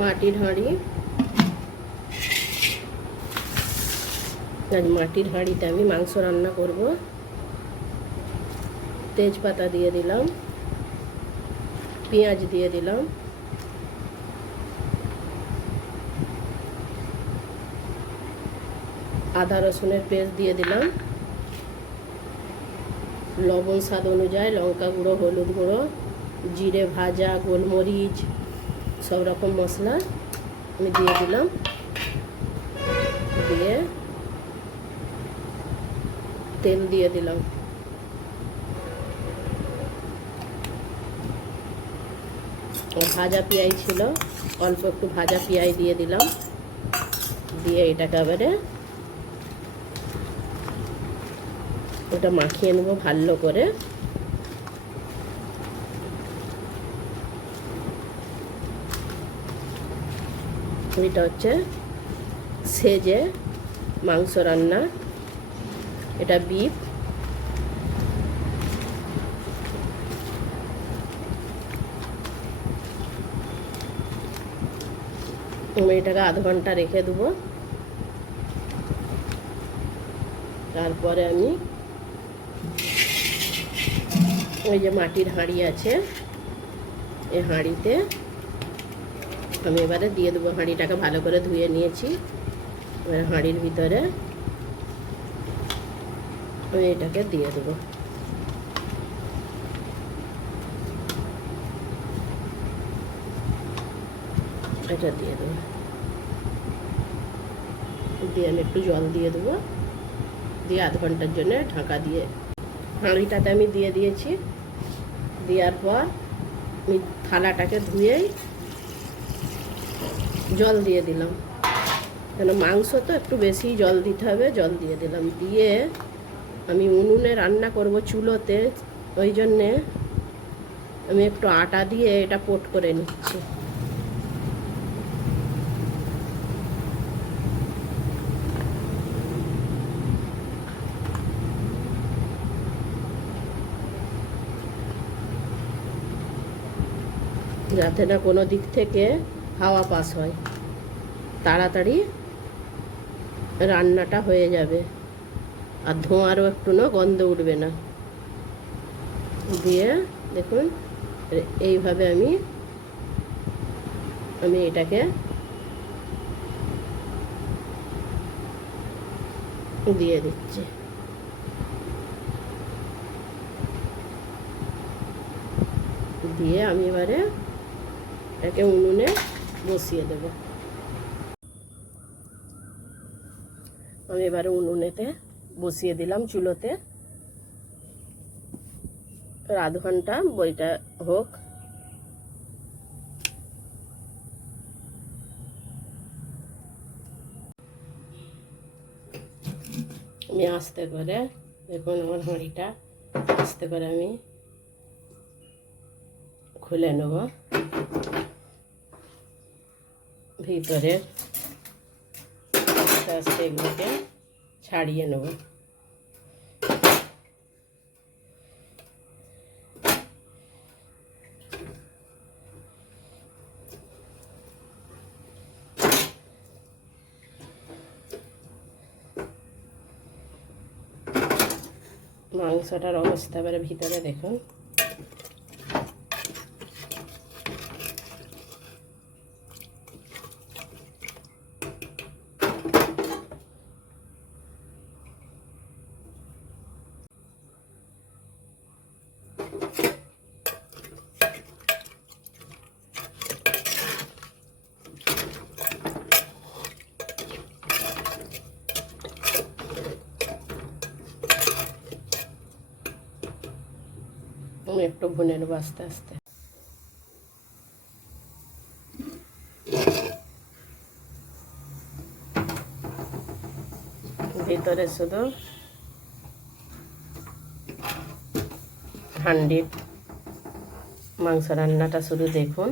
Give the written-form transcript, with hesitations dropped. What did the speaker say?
মাটির হাঁড়ি, মাটির হাঁড়িতে আমি মাংস রান্না করব। তেজপাতা দিয়ে দিলাম, পেঁয়াজ দিয়ে দিলাম, আদা রসুনের পেস্ট দিয়ে দিলাম, লবণ স্বাদ অনুযায়ী, লঙ্কা গুঁড়ো, হলুদ গুঁড়ো, জিরে ভাজা, গোলমরিচ, সব রকম মশলা আমি দিয়ে দিলাম। দিয়ে তেল দিয়ে দিলাম। ভাজা পেঁয়াজ ছিল, অল্প একটু ভাজা পেঁয়াজ দিয়ে দিলাম। দিয়ে এটাকে এবারে ওটা মাখিয়ে নেব ভালো করে। এটা হচ্ছে সেজে মাংস রান্না, এটা বিফ। আমি এটাকে আধ ঘন্টা রেখে দেবো। তারপরে আমি ওই যে মাটির হাঁড়ি আছে, এই হাঁড়িতে আমি এবারে দিয়ে দেবো। হাঁড়িটাকে ভালো করে ধুয়ে নিয়েছি। এবার হাঁড়ির ভিতরে আমি এটাকে দিয়ে দেবো। এটা দিয়ে দেবো, দিয়ে আমি একটু জল দিয়ে দেবো। দিয়ে আধ ঘন্টার জন্য ঢাকা দিয়ে হাঁড়িটাতে আমি দিয়ে দিয়েছি। দেওয়ার পর আমি থালাটাকে ধুয়েই জল দিয়ে দিলাম, কেন মাংস তো একটু বেশি জল দিতে হবে। জল দিয়ে দিলাম। দিয়ে আমি উনুনে রান্না করব, চুলোতে, ওই জন্যে আমি একটু আটা দিয়ে এটা পোট করে নিচ্ছি। যাতে না কোনো দিক থেকে হাওয়া পাস হয়, তাড়াতাড়ি রান্নাটা হয়ে যাবে, আর ধোঁয়ারও একটু না গন্ধ উঠবে না। দিয়ে দেখুন এইভাবে আমি এটাকে দিয়ে দিচ্ছি। দিয়ে আমি এবারে এটাকে উনুনে বসিয়ে দেব। আমি এবারে উনুনেতে বসিয়ে দিলাম, চুলোতে। আধ ঘন্টা বইটা হোক। আমি আস্তে করে, দেখুন আমার হাঁড়িটা আস্তে করে আমি খুলে নেব। ভিতরে আস্তে আস্তে এগুলোকে ছাড়িয়ে নেব। মাংসটার অবস্থা এবারে ভিতরে দেখুন। আমি একটু ভুনে নেবো আস্তে আস্তে। ভিতরে শুধু হান্ডির মাংস রান্নাটা শুধু দেখুন।